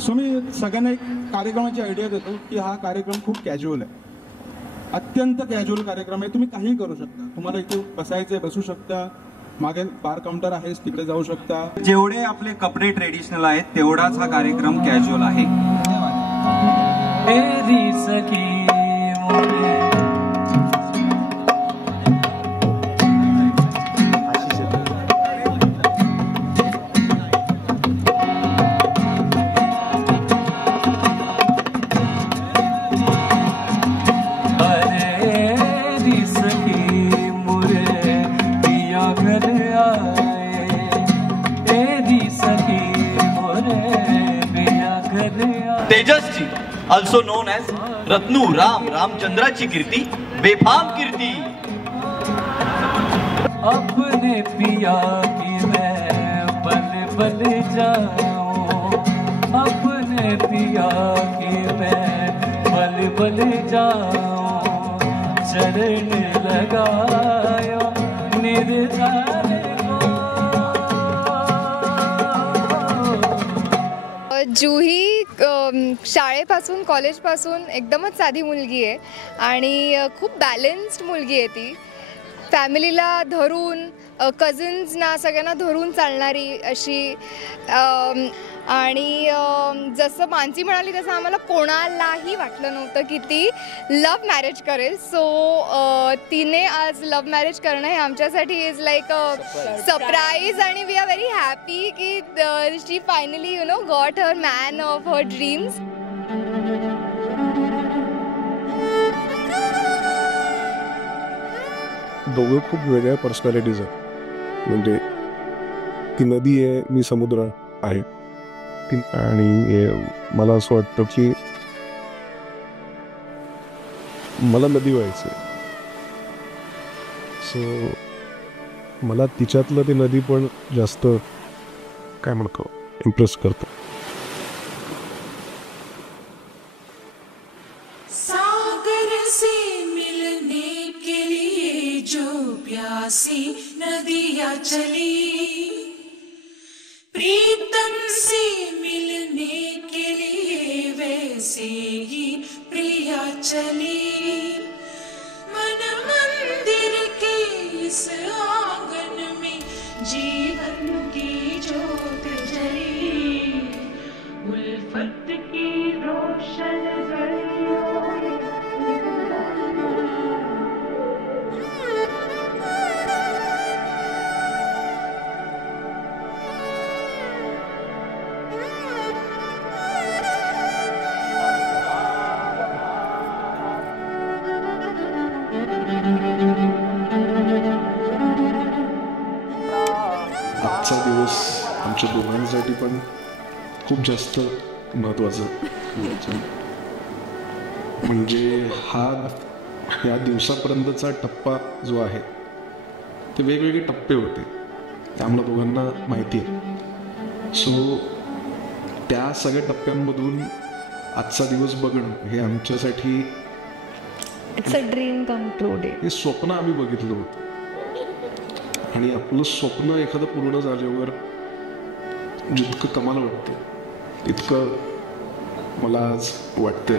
So मी सगळ्यांना एक कार्यक्रमाची आयडिया देतो की हा कार्यक्रम खूप कॅज्युअल आहे, अत्यंत कॅज्युअल कार्यक्रम आहे. तुम्ही काहीही करू शकता. तुम्हाला इथे बसायचंय, बसू शकता. मागे बार काउंटर आहे, तिकडे जाऊ शकता. जेवढे आपले कपडे ट्रेडिशनल आहेत तेवढाच हा कार्यक्रम कॅज्युअल आहे. तेजसची also known as रत्नू रामचंद्राची कीर्ती, बेफाम कीर्ती. अपने पिया की मैं बल बल जाऊं, अपने पिया की मैं बल बल जाऊं, चरण लगायो निर्धार जूही शाळेपासून कॉलेजपासून एकदमच साधी मुलगी आहे आणि खूप बॅलन्स्ड मुलगी आहे ती. फॅमिलीला धरून, कझन्सना सगळ्यांना धरून चालणारी अशी. आणि जसं मानसी म्हणाली तसं आम्हाला कोणालाही वाटलं नव्हतं की ती लव्ह मॅरेज करेल. सो तिने आज लव्ह मॅरेज करणं हे आमच्यासाठी इज लाईक अ सरप्राईज आणि वी आर व्हेरी हॅपी की she finally got her man of her dreams. दोघं खूप वेगळ्या पर्सनॅलिटीज आहेत. म्हणजे ती नदी आहे, मी समुद्र आहे. आणि मला असं वाटतं की मला नदी व्हायचं. सो मला तिच्यातलं ते नदी पण जास्त काय म्हणतो इम्प्रेस करतो. प्यासी नदियाँ चली, प्रीतम से मिलने के लिए वैसे ही प्रिया चली. मन मंदिर के इस आंगन में जीवन की ज्योत जली, उल्फत की रोशन गलियों आजचा दिवस आमच्या दोघांसाठी पण खूप जास्त महत्त्वाचं. म्हणजे ह्या दिवसापर्यंतचा टप्पा जो आहे ते वेगवेगळे टप्पे होते, ते आम्हाला दोघांना माहिती आहे. सो त्या सगळ्या टप्प्यांमधून आजचा दिवस बघणं हे आमच्यासाठी it's a dream come true day. हे स्वप्न आम्ही बघितलं होतं आणि आपलं स्वप्न एखादं पूर्ण झाल्यावर जितकं कमाल वाटतं तितकं मला आज वाटतंय.